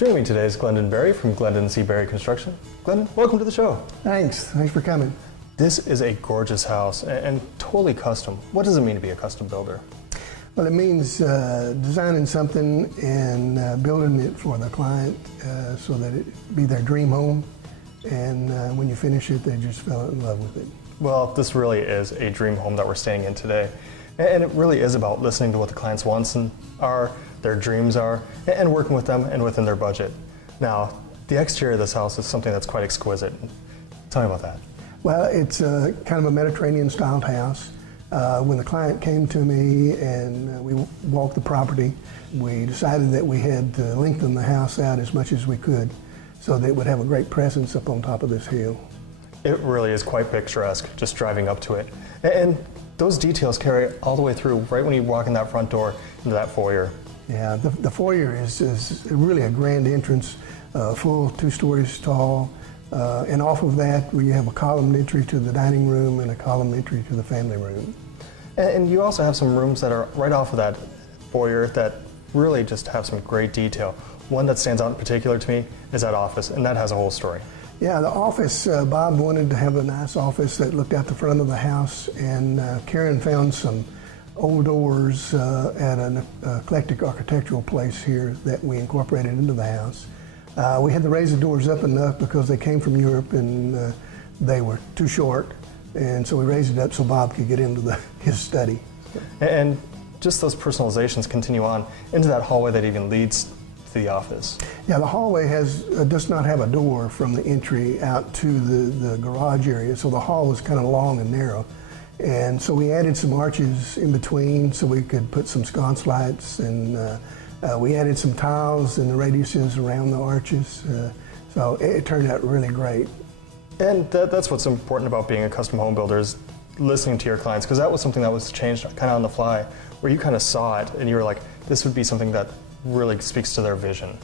Joining me today is Glendon Berry from Glendon C Berry Construction. Glendon, welcome to the show. Thanks for coming. This is a gorgeous house and totally custom. What does it mean to be a custom builder? Well, it means designing something and building it for the client so that it be their dream home. And when you finish it, they just fell in love with it. Well, this really is a dream home that we're staying in today. And it really is about listening to what the client's wants are, their dreams are, and working with them and within their budget. Now, the exterior of this house is something that's quite exquisite. Tell me about that. Well, it's kind of a Mediterranean-styled house. When the client came to me and we walked the property, we decided that we had to lengthen the house out as much as we could so that it would have a great presence up on top of this hill. It really is quite picturesque, just driving up to it. And those details carry all the way through, right when you walk in that front door into that foyer. Yeah, the foyer is really a grand entrance, full 2 stories tall. And off of that, we have a column entry to the dining room and a column entry to the family room. And you also have some rooms that are right off of that foyer that really just have some great detail. One that stands out in particular to me is that office, and that has a whole story. Yeah, the office, Bob wanted to have a nice office that looked out the front of the house, and Karen found some old doors at an eclectic architectural place here that we incorporated into the house. We had to raise the doors up enough because they came from Europe and they were too short, and so we raised it up so Bob could get into his study. And just those personalizations continue on into that hallway that even leads to the office. Yeah, the hallway does not have a door from the entry out to the garage area, so the hall was kind of long and narrow. And so we added some arches in between so we could put some sconce lights, and we added some tiles in the radiuses around the arches. So it turned out really great. And that's what's important about being a custom home builder, is listening to your clients, because that was something that was changed kind of on the fly, where you kind of saw it and you were like, this would be something that really speaks to their vision.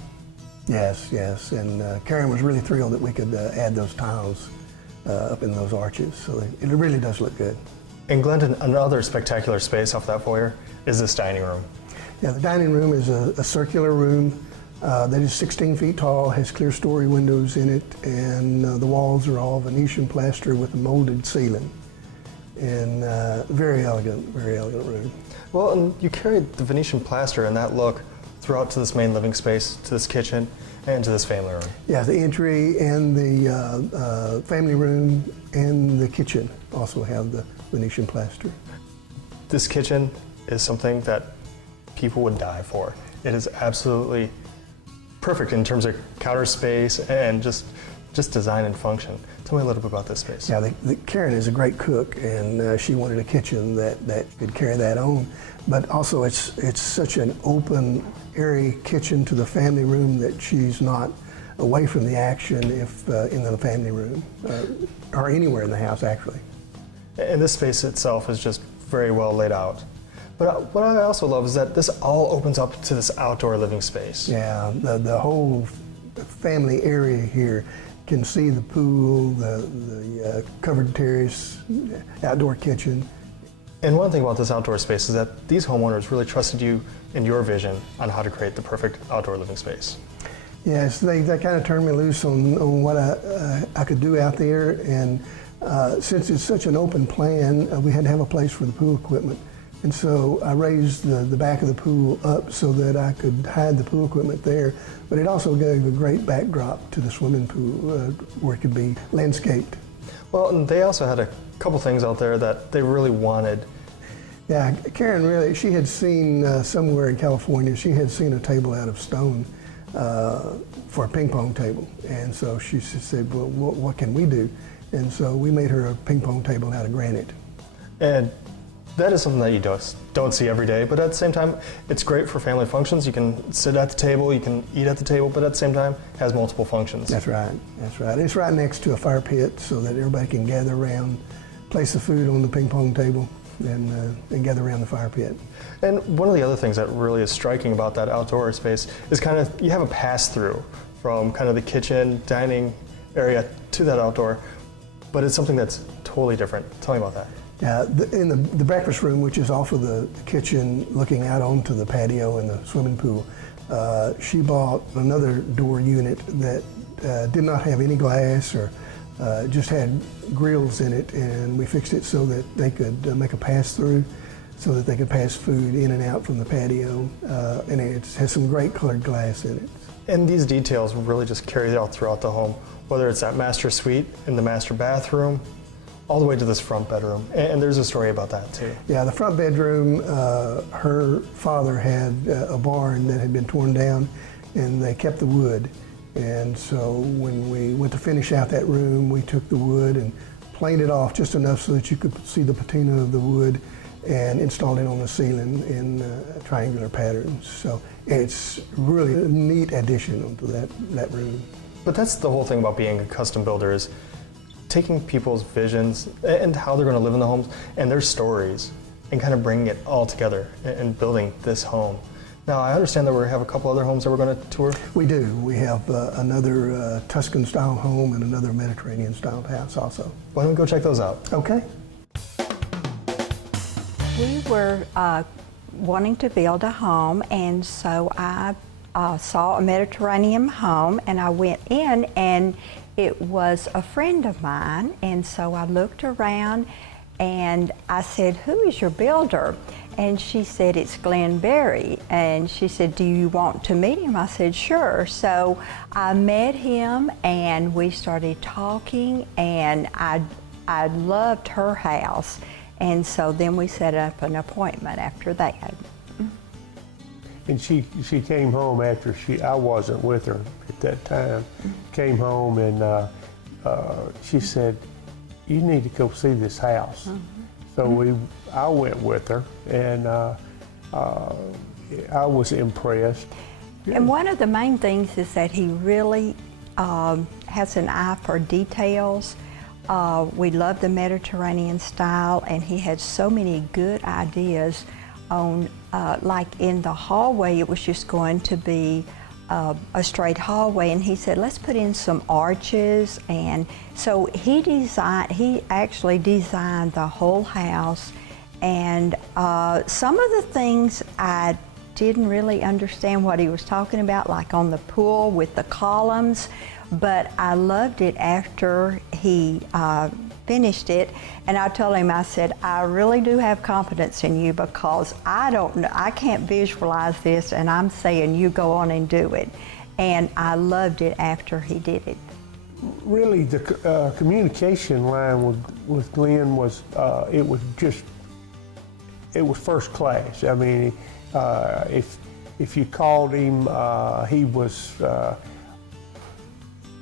Yes, and Karen was really thrilled that we could add those tiles up in those arches, so it really does look good. In Glendon, another spectacular space off that foyer is this dining room. Yeah, the dining room is a circular room that is 16 feet tall, has clear story windows in it, and the walls are all Venetian plaster with a molded ceiling. And very elegant room. Well, and you carried the Venetian plaster and that look throughout to this main living space, to this kitchen, and to this family room. Yeah, the entry and the family room and the kitchen also have the Venetian plaster. This kitchen is something that people would die for. It is absolutely perfect in terms of counter space and just design and function. Tell me a little bit about this space. Yeah, Karen is a great cook, and she wanted a kitchen that could carry that on. But also, it's such an open, airy kitchen to the family room that she's not away from the action if in the family room or anywhere in the house, actually. And this space itself is just very well laid out. But what I also love is that this all opens up to this outdoor living space. Yeah, the whole family area here can see the pool, the covered terrace, outdoor kitchen. And one thing about this outdoor space is that these homeowners really trusted you and your vision on how to create the perfect outdoor living space. Yes, they kind of turned me loose on what I could do out there, and since it's such an open plan, we had to have a place for the pool equipment. And so I raised the back of the pool up so that I could hide the pool equipment there, but it also gave a great backdrop to the swimming pool where it could be landscaped. Well, and they also had a couple things out there that they really wanted. Yeah, Karen really, she had seen somewhere in California, she had seen a table out of stone for a ping pong table. And so she said, well, what can we do? And so we made her a ping pong table out of granite. And that is something that you don't see every day, but at the same time, it's great for family functions. You can sit at the table, you can eat at the table, but at the same time, it has multiple functions. That's right. It's right next to a fire pit so that everybody can gather around, place the food on the ping pong table, and gather around the fire pit. And one of the other things that really is striking about that outdoor space is kind of, you have a pass-through from kind of the kitchen, dining area to that outdoor, but it's something that's totally different. Tell me about that. In the breakfast room, which is off of the kitchen looking out onto the patio and the swimming pool, She bought another door unit that did not have any glass or just had grills in it, and we fixed it so that they could make a pass-through so that they could pass food in and out from the patio, and it has some great colored glass in it. And these details really just carry out throughout the home, whether it's that master suite in the master bathroom, all the way to this front bedroom. And there's a story about that too. Yeah, the front bedroom, her father had a barn that had been torn down, and they kept the wood. And so when we went to finish out that room, we took the wood and planed it off just enough so that you could see the patina of the wood, and installed it on the ceiling in triangular patterns. So it's really a neat addition onto that room. But that's the whole thing about being a custom builder, is taking people's visions and how they're going to live in the homes and their stories and kind of bringing it all together and building this home. Now, I understand that we have a couple other homes that we're going to tour. We do. We have another Tuscan-style home and another Mediterranean-style house also. Why don't we go check those out? Okay. We were wanting to build a home, and so I saw a Mediterranean home, and I went in, and it was a friend of mine, and so I looked around, and I said, "Who is your builder?" And she said, "It's Glen Berry." And she said, "Do you want to meet him?" I said, "Sure." So I met him, and we started talking, and I loved her house. And so then we set up an appointment after that. And she came home after I wasn't with her at that time. Came home and she said, "You need to go see this house." So I went with her, and I was impressed. And one of the main things is that he really has an eye for details. We love the Mediterranean style, and he had so many good ideas on, like in the hallway, it was just going to be a straight hallway, and he said, "Let's put in some arches." And so he actually designed the whole house, and some of the things I didn't really understand what he was talking about, like on the pool with the columns, but I loved it after he finished it. And I told him, I said, "I really do have confidence in you, because I don't know, I can't visualize this, and I'm saying you go on and do it." And I loved it after he did it. Really, the communication line with Glen was, it was first class. I mean, if you called him, he was,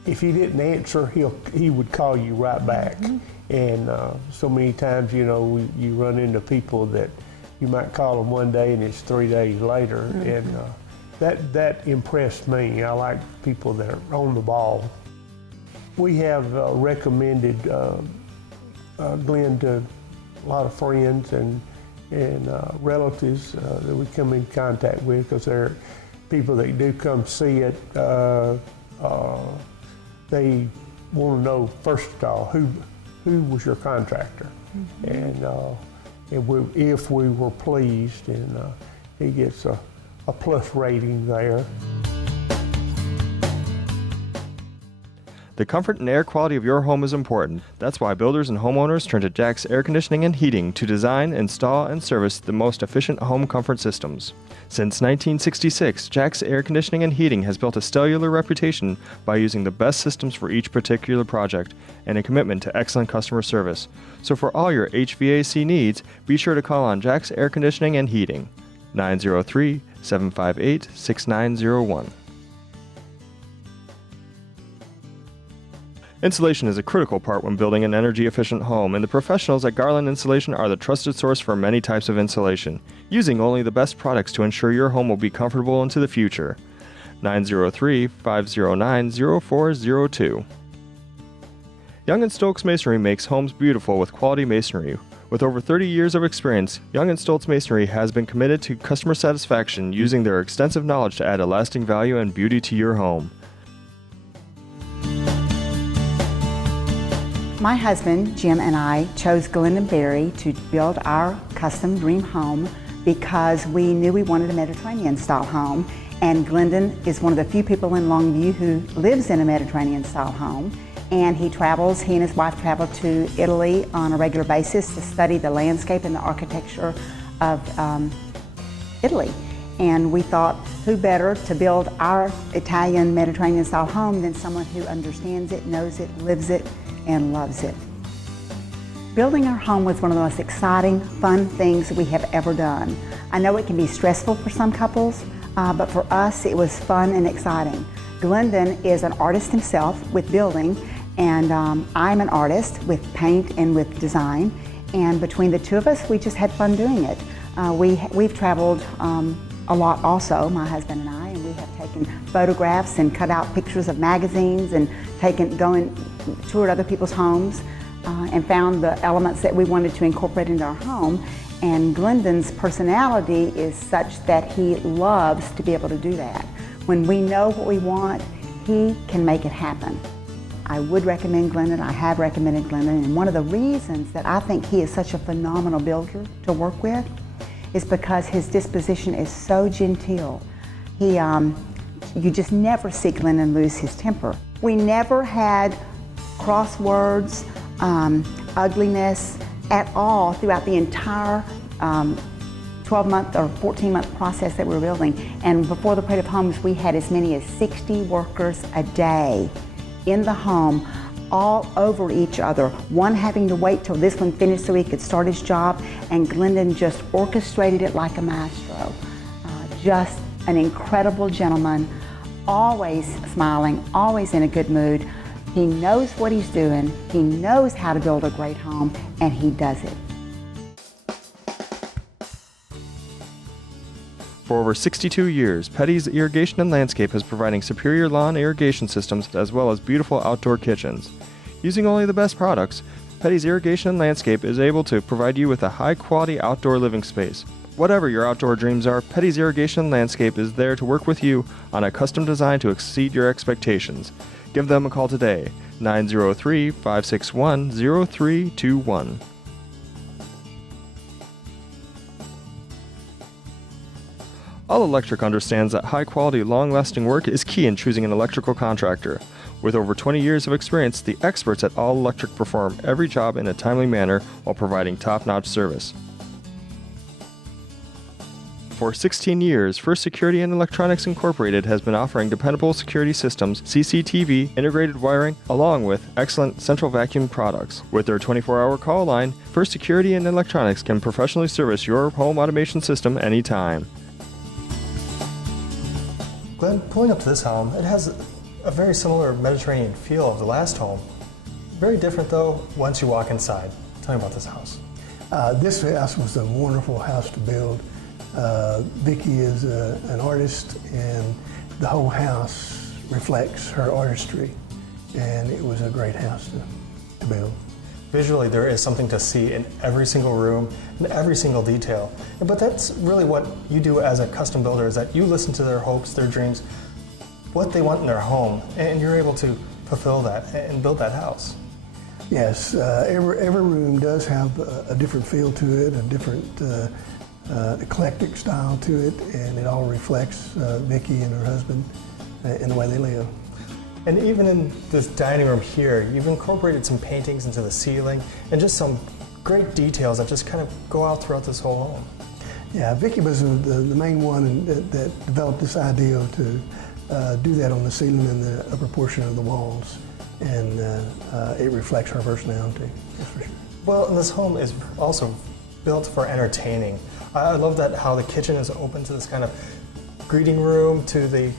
if he didn't answer, he would call you right back. And so many times, you know, you run into people that you might call them one day and it's 3 days later, and that impressed me. I like people that are on the ball. We have recommended Glen to a lot of friends and relatives that we come in contact with, because they're people that do come see it. They want to know, first of all, who was your contractor, and if we were pleased, and he gets a plus rating there. The comfort and air quality of your home is important. That's why builders and homeowners turn to Jack's Air Conditioning and Heating to design, install, and service the most efficient home comfort systems. Since 1966, Jack's Air Conditioning and Heating has built a stellar reputation by using the best systems for each particular project and a commitment to excellent customer service. So for all your HVAC needs, be sure to call on Jack's Air Conditioning and Heating, 903-758-6901. Insulation is a critical part when building an energy-efficient home, and the professionals at Garland Insulation are the trusted source for many types of insulation, using only the best products to ensure your home will be comfortable into the future. 903-509-0402. Young & Stokes Masonry makes homes beautiful with quality masonry. With over 30 years of experience, Young & Stokes Masonry has been committed to customer satisfaction, using their extensive knowledge to add a lasting value and beauty to your home. My husband, Jim, and I chose Glendon C Berry to build our custom dream home because we knew we wanted a Mediterranean style home, And Glendon is one of the few people in Longview who lives in a Mediterranean-style home. And he and his wife travel to Italy on a regular basis to study the landscape and the architecture of Italy. And we thought, who better to build our Italian Mediterranean-style home than someone who understands it, knows it, lives it, and loves it. Building our home was one of the most exciting, fun things we have ever done. I know it can be stressful for some couples, but for us it was fun and exciting. Glendon is an artist himself with building, and I'm an artist with paint and with design. And between the two of us, we just had fun doing it. We've traveled a lot also, my husband and I, and we have taken photographs and cut out pictures of magazines and toured other people's homes and found the elements that we wanted to incorporate into our home. And Glendon's personality is such that he loves to be able to do that. When we know what we want, he can make it happen. I would recommend Glendon, I have recommended Glendon, and one of the reasons that I think he is such a phenomenal builder to work with is because his disposition is so genteel. You just never see Glendon lose his temper. We never had crosswords, ugliness at all throughout the entire 12-month or 14-month process that we were building. And before the Parade of Homes, we had as many as 60 workers a day in the home, all over each other, one having to wait till this one finished so he could start his job, and Glendon just orchestrated it like a maestro. Just an incredible gentleman, always smiling, always in a good mood. He knows what he's doing, he knows how to build a great home, and he does it. For over 62 years, Petty's Irrigation and Landscape is providing superior lawn irrigation systems as well as beautiful outdoor kitchens. Using only the best products, Petty's Irrigation and Landscape is able to provide you with a high-quality outdoor living space. Whatever your outdoor dreams are, Petty's Irrigation and Landscape is there to work with you on a custom design to exceed your expectations. Give them a call today, 903-561-0321. All Electric understands that high-quality, long-lasting work is key in choosing an electrical contractor. With over 20 years of experience, the experts at All Electric perform every job in a timely manner while providing top-notch service. For 16 years, First Security and Electronics Incorporated has been offering dependable security systems, CCTV, integrated wiring, along with excellent central vacuum products. With their 24-hour call line, First Security and Electronics can professionally service your home automation system anytime. Glenn, pulling up to this home, it has a very similar Mediterranean feel of the last home. Very different though once you walk inside. Tell me about this house. This house was a wonderful house to build. Vicki is an artist, and the whole house reflects her artistry, and it was a great house to build. Visually, there is something to see in every single room and every single detail. But that's really what you do as a custom builder, is that you listen to their hopes, their dreams, what they want in their home, and you're able to fulfill that and build that house. Yes, every room does have a different feel to it, a different eclectic style to it, and it all reflects Vicki and her husband and the way they live. And even in this dining room here, you've incorporated some paintings into the ceiling and just some great details that just kind of go out throughout this whole home. Yeah, Vicki was the main one that developed this idea to do that on the ceiling and the upper portion of the walls, and it reflects her personality, that's for sure. Well, and this home is also built for entertaining. I love that how the kitchen is open to this kind of greeting room to the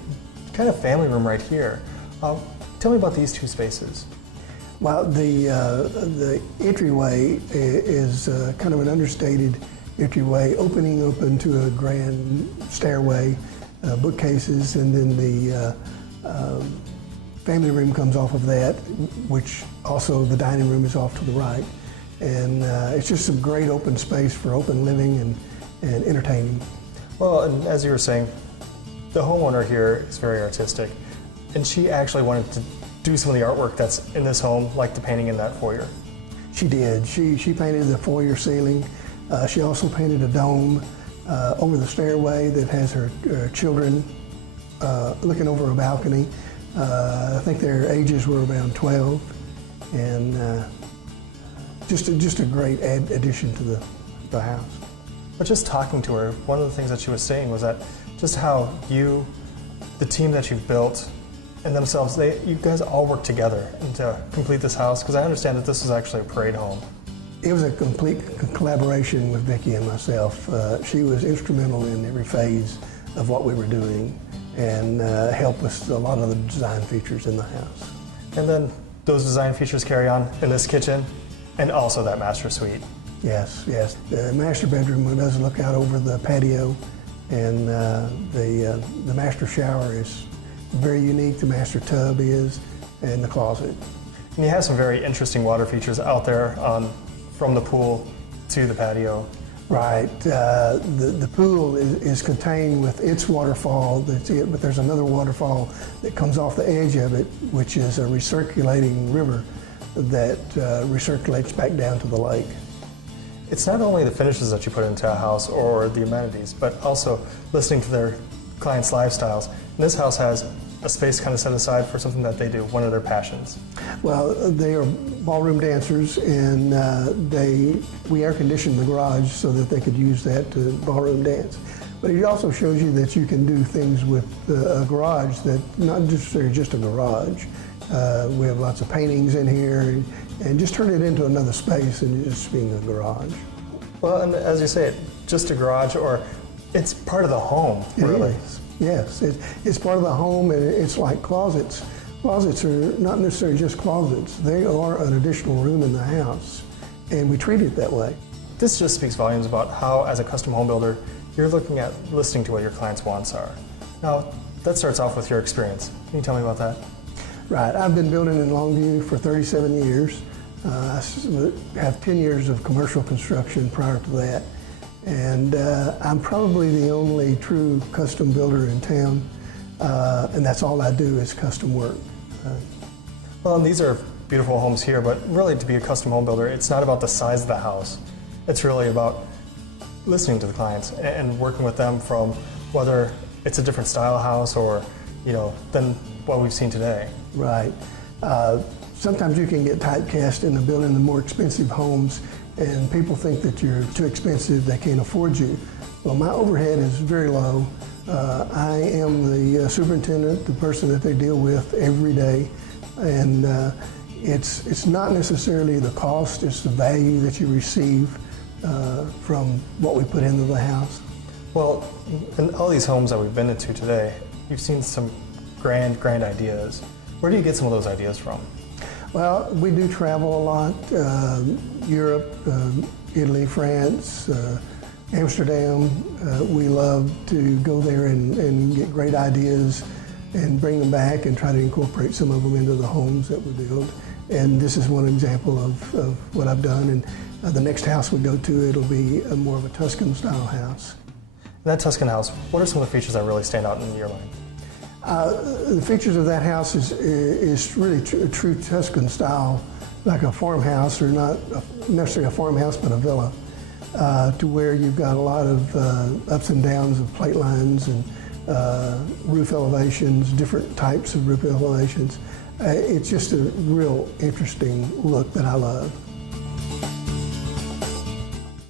kind of family room right here. Tell me about these two spaces. Well, the entryway is kind of an understated entryway, open to a grand stairway, bookcases, and then the family room comes off of that, which also the dining room is off to the right. And it's just some great open space for open living and entertaining. Well, and as you were saying, the homeowner here is very artistic, and she actually wanted to do some of the artwork that's in this home, like the painting in that foyer. She did. She painted the foyer ceiling. She also painted a dome over the stairway that has her children looking over a balcony. I think their ages were around 12, and just a great addition to the house. But just talking to her, one of the things that she was saying was that just how you, the team that you've built, and themselves, you guys all work together to complete this house, because I understand that this is actually a parade home. It was a complete collaboration with Vicki and myself. She was instrumental in every phase of what we were doing and helped with a lot of the design features in the house. And then those design features carry on in this kitchen and also that master suite. Yes, yes. The master bedroom does look out over the patio, and the master shower is very unique. The master tub is, and the closet. And you have some very interesting water features out there from the pool to the patio. Right. The pool is contained with its waterfall, that's it, but there's another waterfall that comes off the edge of it, which is a recirculating river that recirculates back down to the lake. It's not only the finishes that you put into a house or the amenities, but also listening to their clients' lifestyles. And this house has a space kind of set aside for something that they do, one of their passions. Well, they are ballroom dancers, and we air conditioned the garage so that they could use that to ballroom dance. But it also shows you that you can do things with a garage that not necessarily just a garage. We have lots of paintings in here, and just turn it into another space and just being a garage. Well, and as you say, just a garage, or it's part of the home, really. It is. Yes, it's part of the home, and it's like closets. Closets are not necessarily just closets. They are an additional room in the house, and we treat it that way. This just speaks volumes about how, as a custom home builder, you're looking at listening to what your clients' wants are. Now, that starts off with your experience. Can you tell me about that? Right. I've been building in Longview for 37 years. I have 10 years of commercial construction prior to that. And I'm probably the only true custom builder in town. And that's all I do is custom work. Well, and these are beautiful homes here, but really to be a custom home builder, it's not about the size of the house. It's really about listening to the clients and working with them from whether it's a different style house or, than what we've seen today. Right. Sometimes you can get typecast into building the more expensive homes, and people think that you're too expensive, they can't afford you. Well, my overhead is very low. I am the superintendent, the person that they deal with every day, and it's not necessarily the cost, it's the value that you receive from what we put into the house. Well, in all these homes that we've been into today, you've seen some grand ideas. Where do you get some of those ideas from? Well, we do travel a lot. Europe, Italy, France, Amsterdam. We love to go there and get great ideas and bring them back and try to incorporate some of them into the homes that we build. And this is one example of what I've done. And the next house we go to, it'll be more of a Tuscan style house. In that Tuscan house, what are some of the features that really stand out in your mind? The features of that house is really a true Tuscan style, like a farmhouse, or not necessarily a farmhouse, but a villa, to where you've got a lot of ups and downs of plate lines and roof elevations, different types of roof elevations. It's just a real interesting look that I love.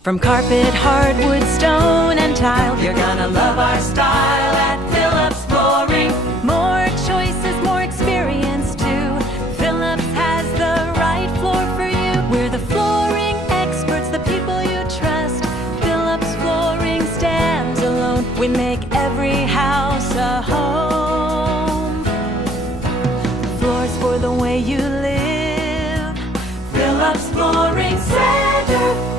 From carpet, hardwood, stone, and tile, you're gonna love our style at Phillips Flooring. More choices, more experience too. Phillips has the right floor for you. We're the flooring experts, the people you trust. Phillips Flooring stands alone. We make every house a home. Floors for the way you live. Phillips Flooring Center.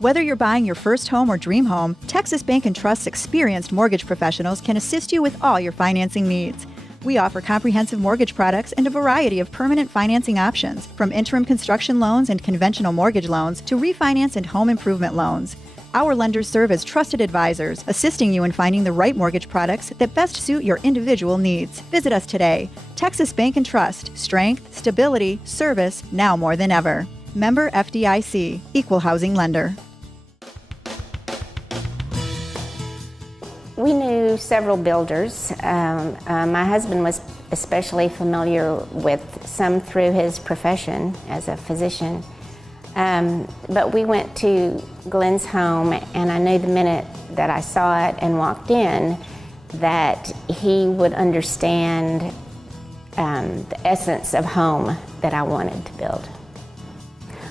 Whether you're buying your first home or dream home, Texas Bank & Trust's experienced mortgage professionals can assist you with all your financing needs. We offer comprehensive mortgage products and a variety of permanent financing options, from interim construction loans and conventional mortgage loans to refinance and home improvement loans. Our lenders serve as trusted advisors, assisting you in finding the right mortgage products that best suit your individual needs. Visit us today. Texas Bank & Trust. Strength, stability, service, now more than ever. Member FDIC. Equal housing lender. We knew several builders. My husband was especially familiar with some through his profession as a physician. But we went to Glen's home, and I knew the minute that I saw it and walked in that he would understand the essence of home that I wanted to build.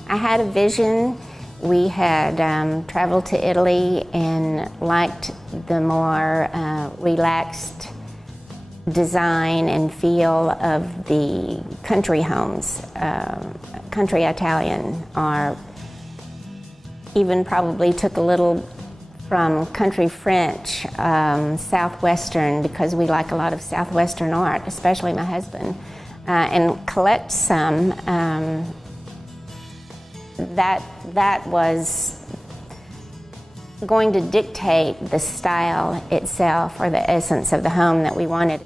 I had a vision. We had traveled to Italy and liked the more relaxed design and feel of the country homes, country Italian, or even probably took a little from country French, Southwestern, because we like a lot of Southwestern art, especially my husband, and collect some. That was going to dictate the style itself or the essence of the home that we wanted.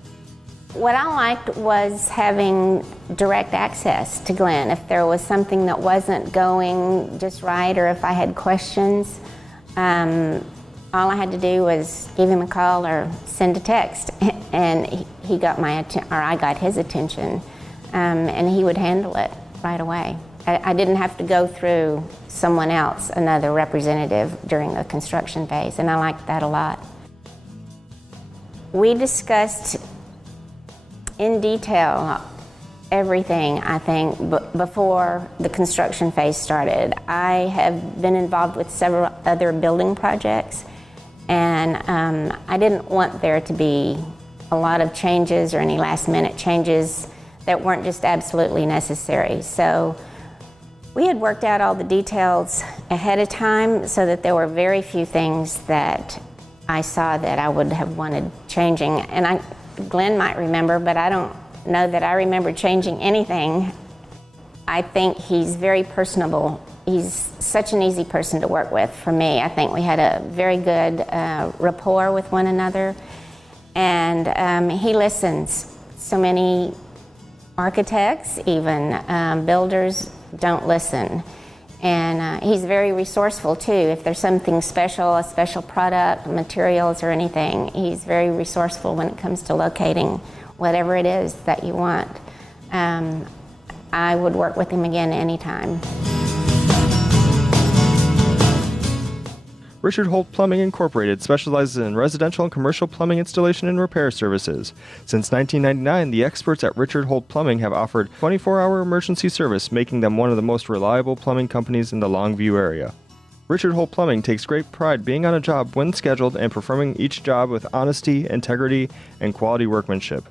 What I liked was having direct access to Glen. If there was something that wasn't going just right, or if I had questions, all I had to do was give him a call or send a text, and he got I got his attention, and he would handle it right away. I didn't have to go through someone else, another representative, during the construction phase, and I liked that a lot. We discussed in detail everything, I think, before the construction phase started. I have been involved with several other building projects, and I didn't want there to be a lot of changes or any last-minute changes that weren't just absolutely necessary. So we had worked out all the details ahead of time so that there were very few things that I saw that I would have wanted changing. And Glen might remember, but I don't know that I remember changing anything. I think he's very personable. He's such an easy person to work with for me. I think we had a very good rapport with one another, and he listens. So many architects, even builders, don't listen. And he's very resourceful too. If there's something special, a special product, materials or anything, he's very resourceful when it comes to locating whatever it is that you want. I would work with him again anytime. Richard Holt Plumbing Incorporated specializes in residential and commercial plumbing installation and repair services. Since 1999, the experts at Richard Holt Plumbing have offered 24-hour emergency service, making them one of the most reliable plumbing companies in the Longview area. Richard Holt Plumbing takes great pride being on a job when scheduled and performing each job with honesty, integrity, and quality workmanship.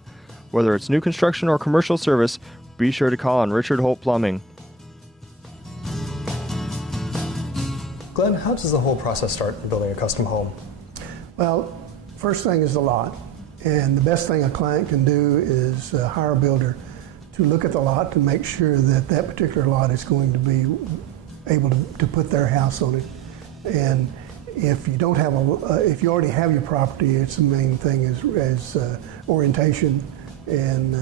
Whether it's new construction or commercial service, be sure to call on Richard Holt Plumbing. Glen, how does the whole process start in building a custom home? Well, first thing is the lot. And the best thing a client can do is hire a builder to look at the lot to make sure that that particular lot is going to be able to put their house on it. And if you don't have if you already have your property, it's the main thing is orientation, and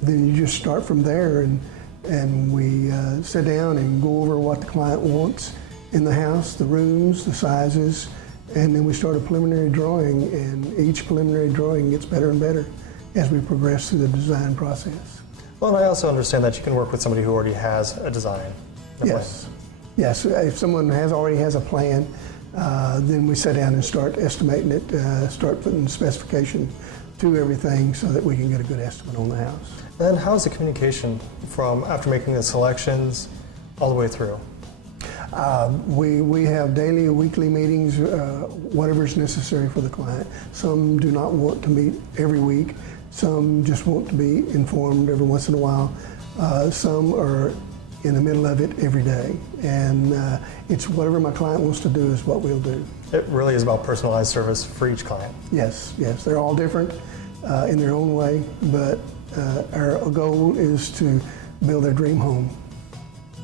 then you just start from there, and we sit down and go over what the client wants in the house, the rooms, the sizes, and then we start a preliminary drawing, and each preliminary drawing gets better and better as we progress through the design process. Well, and I also understand that you can work with somebody who already has a design. Yes. Yes, if someone already has a plan, then we sit down and start estimating it, start putting specification to everything so that we can get a good estimate on the house. And how's the communication from after making the selections all the way through? We have daily or weekly meetings, whatever's necessary for the client. Some do not want to meet every week. Some just want to be informed every once in a while. Some are in the middle of it every day. And it's whatever my client wants to do is what we'll do. It really is about personalized service for each client. Yes, yes. They're all different in their own way, but our goal is to build their dream home.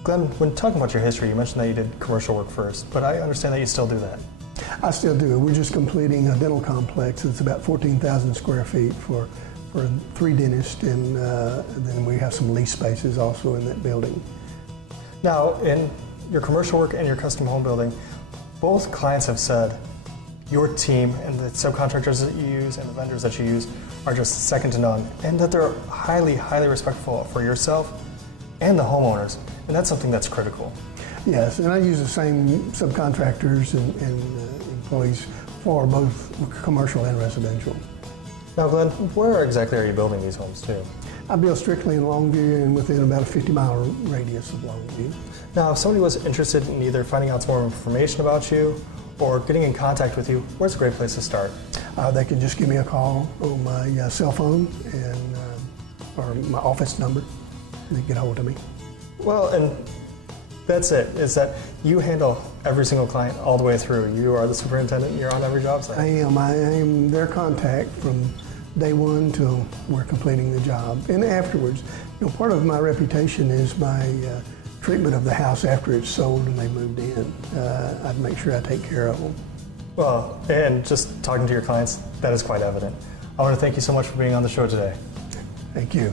Glen, when talking about your history, you mentioned that you did commercial work first, but I understand that you still do that. I still do. We're just completing a dental complex. It's about 14,000 square feet for 3 dentists, and then we have some lease spaces also in that building. Now, in your commercial work and your custom home building, both clients have said your team and the subcontractors that you use and the vendors that you use are just second to none, and that they're highly, highly respectful for yourself and the homeowners, and that's something that's critical. Yes, and I use the same subcontractors and employees for both commercial and residential. Now, Glenn, where exactly are you building these homes to? I build strictly in Longview and within about a 50-mile radius of Longview. Now, if somebody was interested in either finding out some more information about you or getting in contact with you, where's a great place to start? They can just give me a call on my cell phone and or my office number, and they can get hold of me. Well, and that's it, is that you handle every single client all the way through. You are the superintendent, you're on every job site. I am their contact from day one till we're completing the job. And afterwards, you know, part of my reputation is my treatment of the house after it's sold and they moved in. I'd make sure I take care of them. Well, and just talking to your clients, that is quite evident. I want to thank you so much for being on the show today. Thank you.